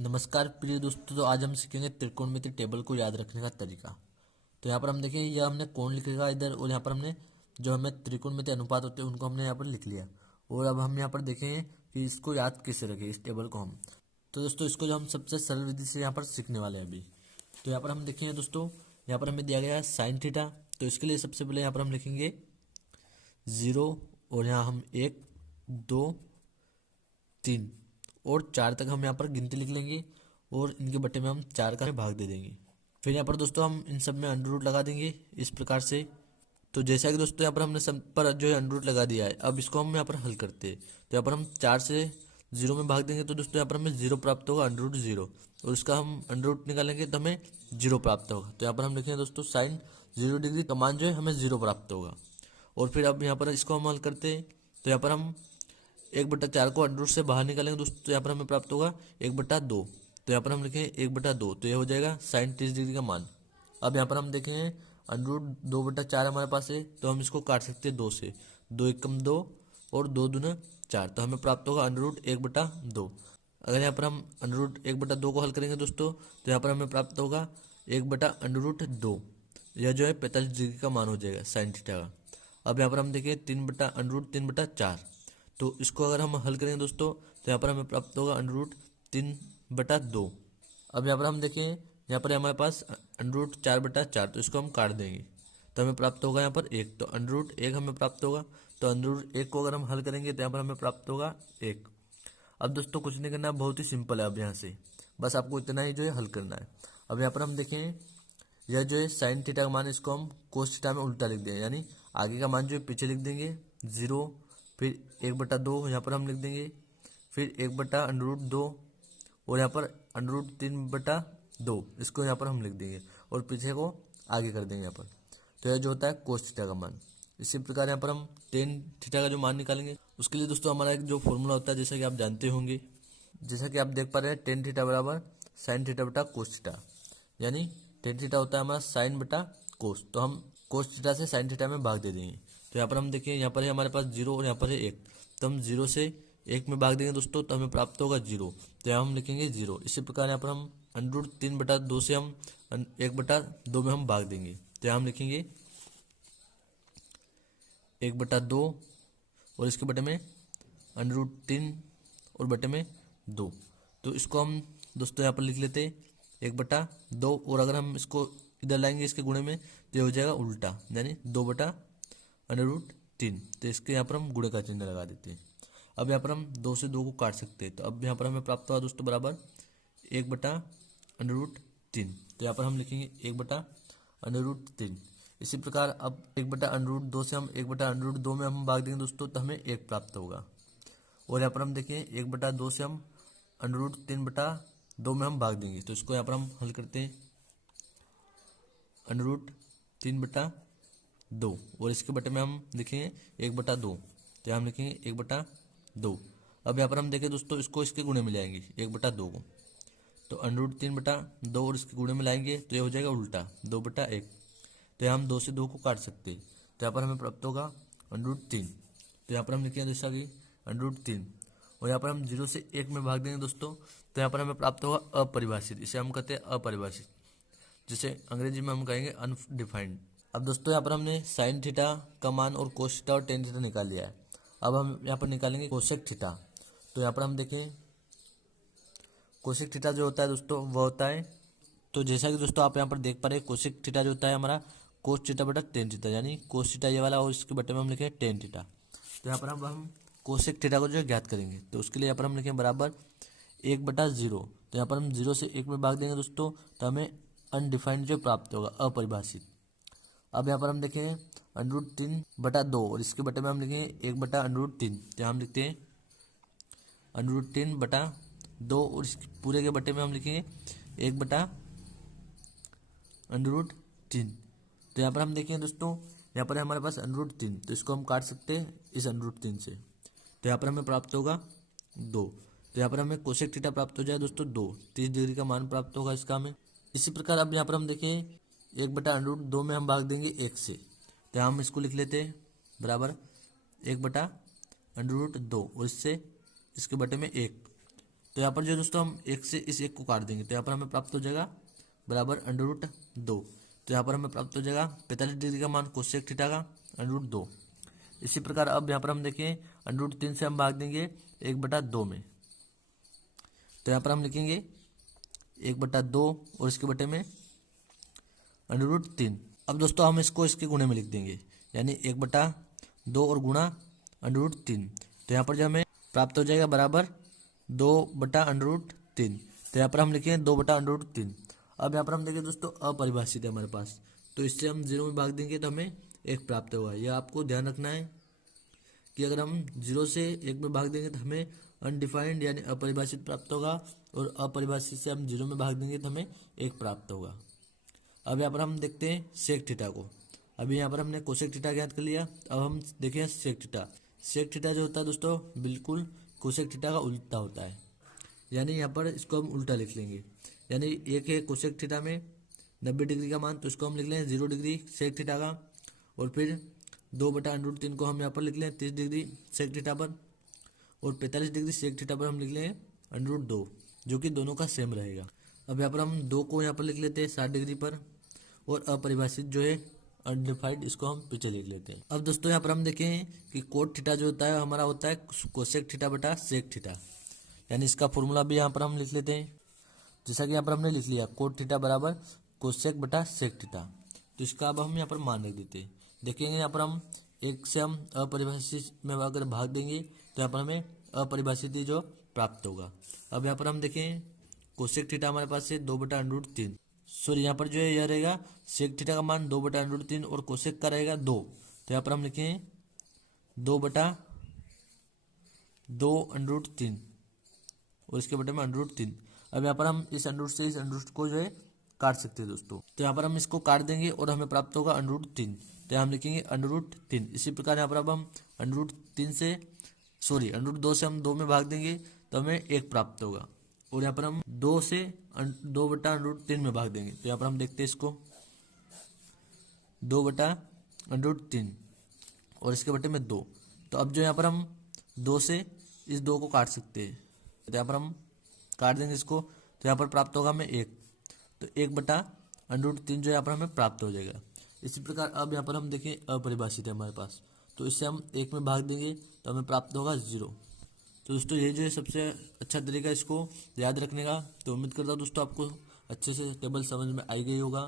नमस्कार प्रिय दोस्तों। तो आज हम सीखेंगे त्रिकोणमिति टेबल को याद रखने का तरीका। तो यहाँ पर हम देखें, यह हमने कोण लिख लिखा इधर, और यहाँ पर हमने जो हमें त्रिकोणमिति अनुपात होते हैं उनको हमने यहाँ पर लिख लिया। और अब हम यहाँ पर देखेंगे कि इसको याद कैसे रखें, इस टेबल को हम। तो दोस्तों इसको जो हम सबसे सरल विधि से यहाँ पर सीखने वाले हैं अभी। तो यहाँ पर हम देखेंगे दोस्तों, यहाँ पर हमें दिया गया है साइन थीटा। तो इसके लिए सबसे पहले यहाँ पर हम लिखेंगे 0, और यहाँ हम 1, 2, 3 और 4 तक हम यहाँ पर गिनती लिख लेंगे, और इनके बट्टे में हम 4 का भाग दे देंगे। फिर यहाँ पर दोस्तों हम इन सब में अंडर रूट लगा देंगे इस प्रकार से। तो जैसा कि दोस्तों यहाँ पर हमने सब पर जो है अंडर रूट लगा दिया है, अब इसको हम यहाँ पर हल करते हैं। तो यहाँ पर हम 4 से 0 में भाग देंगे, तो दोस्तों यहाँ पर हमें 0 प्राप्त होगा, अंडर रूट 0। और इसका हम अंडर रूट निकालेंगे तो हमें 0 प्राप्त होगा। तो यहाँ पर हम लिखेंगे दोस्तों साइन 0 डिग्री का मान जो है हमें 0 प्राप्त होगा। और फिर अब यहाँ पर इसको हम हल करते हैं। तो यहाँ पर हम 1/4 को अंडर रूट से बाहर निकालेंगे दोस्तों, तो यहाँ पर हमें प्राप्त होगा 1/2। तो यहाँ पर हम लिखेंगे 1/2, तो ये हो जाएगा साइन 30 डिग्री का मान। अब यहाँ पर हम देखेंगे अंडर रूट 2/4 हमारे पास है, तो हम इसको काट सकते हैं 2 से। 2 एकम 2 और 2 दूना 4, तो हमें प्राप्त होगा अंडर रूट 1/2। अगर यहाँ पर हम अंडर रूट 1/2 को हल करेंगे दोस्तों, तो यहाँ पर हमें प्राप्त होगा 1/√2। यह जो है 45 डिग्री का मान हो जाएगा साइन थीटा का। अब यहाँ पर हम देखें 3/√3/4। तो इसको अगर हम हल करेंगे दोस्तों, तो यहाँ पर हमें प्राप्त होगा अंडर रूट 3/2। अब यहाँ पर हम देखें, यहाँ पर हमारे पास अंडर रूट 4/4, तो इसको हम काट देंगे, तो हमें प्राप्त होगा यहाँ पर 1। तो अंडर रूट 1 हमें प्राप्त होगा। तो अंडर रूट 1 को अगर हम हल करेंगे तो यहाँ पर हमें प्राप्त होगा 1। अब दोस्तों कुछ नहीं करना, बहुत ही सिंपल है। अब यहाँ से बस आपको इतना ही जो है हल करना है। अब यहाँ पर हम देखें, यह जो है साइन थीटा का मान, इसको हम कोस थीटा में उल्टा लिख देंगे, यानी आगे का मान जो है पीछे लिख देंगे 0, फिर 1/2 यहाँ पर हम लिख देंगे, फिर 1/√2, और यहाँ पर √3/2 इसको यहाँ पर हम लिख देंगे, और पीछे को आगे कर देंगे यहाँ पर। तो यह जो होता है कोस थीटा का मान। इसी प्रकार यहाँ पर हम टेन थीटा का जो मान निकालेंगे, उसके लिए दोस्तों हमारा एक जो फॉर्मूला होता है, जैसा कि आप जानते होंगे, जैसा कि आप देख पा रहे हैं, टेन थीटा बराबर साइन थीटा बटा कोस थीटा, यानी टेन थीटा होता है हमारा साइन बटा कोस। तो हम कोस थीटा से साइन थीटा में भाग दे देंगे। तो यहाँ पर हम देखिए, यहाँ पर है हमारे पास 0 और यहाँ पर है 1, तो हम 0 से 1 में भाग देंगे दोस्तों, तो हमें प्राप्त होगा 0। तो यहाँ हम लिखेंगे 0। इसी प्रकार यहाँ पर हम √3/2 से हम 1/2 में हम भाग देंगे, तो यहाँ हम लिखेंगे 1/2, और इसके बटे में √3 और बटे में 2। तो इसको हम दोस्तों यहाँ पर लिख लेते हैं 1/2, और अगर हम इसको इधर लाएंगे इसके गुणे में, तो ये हो जाएगा उल्टा, यानी 2/√3। तो इसके यहाँ पर हम गुणे का चिन्ह लगा देते हैं। अब यहाँ पर हम 2 से 2 को काट सकते हैं, तो अब यहाँ पर हमें प्राप्त हुआ दोस्तों बराबर 1/√3। तो यहाँ पर हम लिखेंगे 1/√3। इसी प्रकार अब 1/√2 से हम 1/√2 में हम भाग देंगे दोस्तों, तो हमें 1 प्राप्त होगा। और यहाँ पर हम देखें 1/2 से हम √3/2 में हम भाग देंगे, तो इसको यहाँ पर हम हल करते हैं। √3/2, और इसके बटे में हम लिखेंगे 1/2, तो हम लिखेंगे 1/2। अब यहाँ पर हम देखें दोस्तों, इसको इसके गुणे में लाएंगे 1/2 को, तो √3/2 और इसके गुणे में लाएंगे, तो ये हो जाएगा उल्टा 2/1। तो यहाँ हम 2 से 2 को काट सकते हैं, तो यहाँ पर हमें प्राप्त होगा √3। तो यहाँ पर हम लिखेंगे जैसा कि √3, और यहाँ पर हम 0 से 1 में भाग देंगे दोस्तों, तो यहाँ पर हमें प्राप्त होगा अपरिभाषित। इसे हम कहते हैं अपरिभाषित, जिसे अंग्रेजी में हम कहेंगे अनडिफाइंड। अब दोस्तों यहाँ पर हमने साइन थीटा का मान और कोस थीटा और टेन थीटा निकाल लिया है। अब हम यहाँ पर निकालेंगे कोसेक थीटा। तो यहाँ पर हम देखें, कोसेक थीटा जो होता है दोस्तों, वह होता है, तो जैसा कि दोस्तों आप यहाँ पर देख पा रहे हैं, कोसेक थीटा जो होता है हमारा कोस थीटा बटा टेन थीटा, यानी कोस थीटा ये वाला, और इसके बटे में हम लिखेंगे टेन थीटा। तो यहाँ पर हम कोसेक थीटा को जो है ज्ञात करेंगे, तो उसके लिए यहाँ पर हम लिखेंगे बराबर 1/0। तो यहाँ पर हम 0 से 1 में भाग देंगे दोस्तों, तो हमें अनडिफाइंड जो प्राप्त होगा, अपरिभाषित। अब यहाँ पर हम देखेंगे √3/2, और इसके बटे में हम लिखेंगे 1/√3। तो हम लिखते हैं √3/2, और इस पूरे के बटे में हम लिखेंगे 1/√3। तो यहाँ पर हम देखेंगे दोस्तों, यहाँ पर हमारे पास √3, तो इसको हम काट सकते हैं इस √3 से। तो यहाँ पर हमें प्राप्त होगा 2। तो यहाँ पर हमें कोसेक थीटा प्राप्त हो जाए दोस्तों 2, 30 डिग्री का मान प्राप्त होगा इसका हमें। इसी प्रकार अब यहाँ पर हम देखें 1/√2 में हम भाग देंगे 1 से, तो हम इसको लिख लेते हैं बराबर 1/√2, और इससे इसके बटे में 1। तो यहाँ पर जो दोस्तों हम एक से इस एक को काट देंगे तो यहाँ पर हमें प्राप्त हो जाएगा बराबर √2। तो यहाँ पर हमें प्राप्त हो जाएगा 45 डिग्री का मान कोसेक थीटा का √2। इसी प्रकार अब यहाँ पर हम देखें √3 से हम भाग देंगे 1/2 में। तो यहाँ पर हम लिखेंगे 1/2 और इसके बटे में √3। अब दोस्तों हम इसको इसके गुणे में लिख देंगे, यानी 1/2 और गुणा √3। तो यहाँ पर जो हमें प्राप्त हो जाएगा बराबर 2/√3। तो यहाँ पर हम लिखेंगे 2/√3। अब यहाँ पर हम देखें दोस्तों अपरिभाषित है हमारे पास, तो इससे हम 0 में भाग देंगे तो हमें 1 प्राप्त होगा। यह आपको ध्यान रखना है कि अगर हम 0 से 1 में भाग देंगे तो हमें अनडिफाइंड यानी अपरिभाषित प्राप्त होगा, और अपरिभाषित से हम 0 में भाग देंगे तो हमें 1 प्राप्त होगा। अब यहाँ पर हम देखते हैं सेक थीटा को। अभी यहाँ पर हमने कोसेक थीटा ज्ञात कर लिया, अब हम देखें सेक थीटा। सेक थीटा जो होता है दोस्तों बिल्कुल कोसेक थीटा का उल्टा होता है, यानी यहाँ पर इसको हम उल्टा लिख लेंगे। यानी एक है कोसेक थीटा में 90 डिग्री का मान, तो इसको हम लिख लें 0 डिग्री सेक थीटा का, और फिर 2/√3 को हम यहाँ पर लिख लें 30 डिग्री सेक थीटा पर, और 45 डिग्री सेक थीटा पर हम लिख लें √2, जो कि दोनों का सेम रहेगा। अब यहाँ पर हम 2 को यहाँ पर लिख लेते हैं 60 डिग्री पर, और अपरिभाषित जो है अनडिफाइंड इसको हम पीछे लिख लेते हैं। अब दोस्तों यहाँ पर हम देखें कि कोट थीटा जो होता है हमारा होता है कोसेक थीटा बटा सेक थीटा, यानी इसका फॉर्मूला भी यहाँ पर हम लिख लेते हैं। जैसा कि यहाँ पर हमने लिख लिया कोट थीटा बराबर कोसेक बटा सेक थीटा, तो इसका अब हम यहाँ पर मान लिख देते हैं। देखेंगे यहाँ पर हम 1 से हम अपरिभाषित में अगर भाग देंगे तो यहाँ पर हमें अपरिभाषित ही जो प्राप्त होगा। अब यहाँ पर हम देखें कोसेक थीटा हमारे पास है 2/√3, सॉरी यहाँ पर जो है यह रहेगा सेक थीटा का मान 2/√3 और कोसेक का रहेगा 2। तो यहाँ पर हम लिखें 2/2√3 और इसके बटे में √3। अब यहाँ पर हम इस √ से इस √ को जो है काट सकते हैं दोस्तों। तो यहाँ पर हम इसको काट देंगे और हमें प्राप्त होगा √3। तो यहाँ हम लिखेंगे √3। इसी प्रकार यहाँ पर अब हम √2 से हम 2 में भाग देंगे तो हमें 1 प्राप्त होगा, और यहाँ पर हम 2 से 2/√3 में भाग देंगे। तो यहाँ पर हम देखते हैं इसको 2/√3 और इसके बटे में 2। तो अब जो यहाँ पर हम 2 से इस 2 को काट सकते हैं, तो यहाँ पर हम काट देंगे इसको, तो यहाँ पर प्राप्त होगा हमें 1। तो 1/√3 जो यहाँ पर हमें प्राप्त हो जाएगा। इसी प्रकार अब यहाँ पर हम देखें अपरिभाषित है हमारे पास, तो इससे हम 1 में भाग देंगे तो हमें प्राप्त होगा 0। तो दोस्तों ये जो है सबसे अच्छा तरीका इसको याद रखने का। तो उम्मीद करता हूँ दोस्तों आपको अच्छे से टेबल समझ में आई गई होगा।